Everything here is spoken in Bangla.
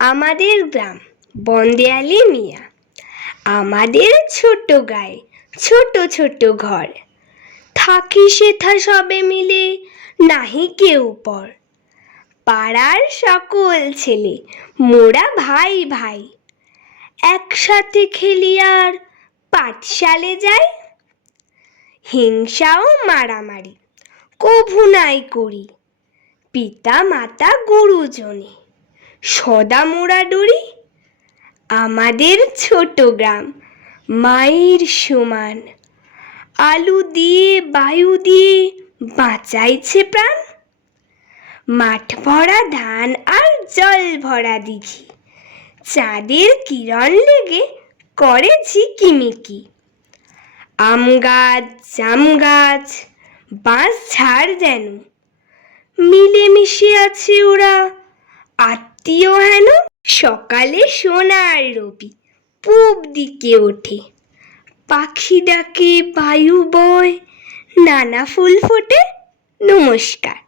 আমাদের গ্রাম বন্দেয়ালি মিয়া। আমাদের ছোট গায়ে ছোট ছোট ঘর। থাকি সেথা সবে মিলে, নাহি কেউ পর। পাড়ার সকল ছেলে, মোরা ভাই ভাই। একসাথে খেলি আর পাঠশালে যাই। হিংসাও মারামারি, কভু নাই করি। পিতা মাতা গুরুজনে। সদা মোরা ডরি আমাদের ছোট গ্রাম, মায়ের সমান। আলু দিয়ে, বায়ু দিয়ে বাঁচাইছে প্রাণ। মাঠ ভরা ধান আর জল ভরা দিঘি। চাঁদের কিরণ লেগে করে ঝিকিমিকি। আম গাছ, জাম গাছ, বাঁশ ঝাড় যেন। মিলেমিশে আছে ওরা আত্মীয় হেন? সকালে সোনার রবি, পূব দিকে ওঠে। পাখি ডাকে বায়ু বয়, নানা ফুল ফোটে, নমস্কার।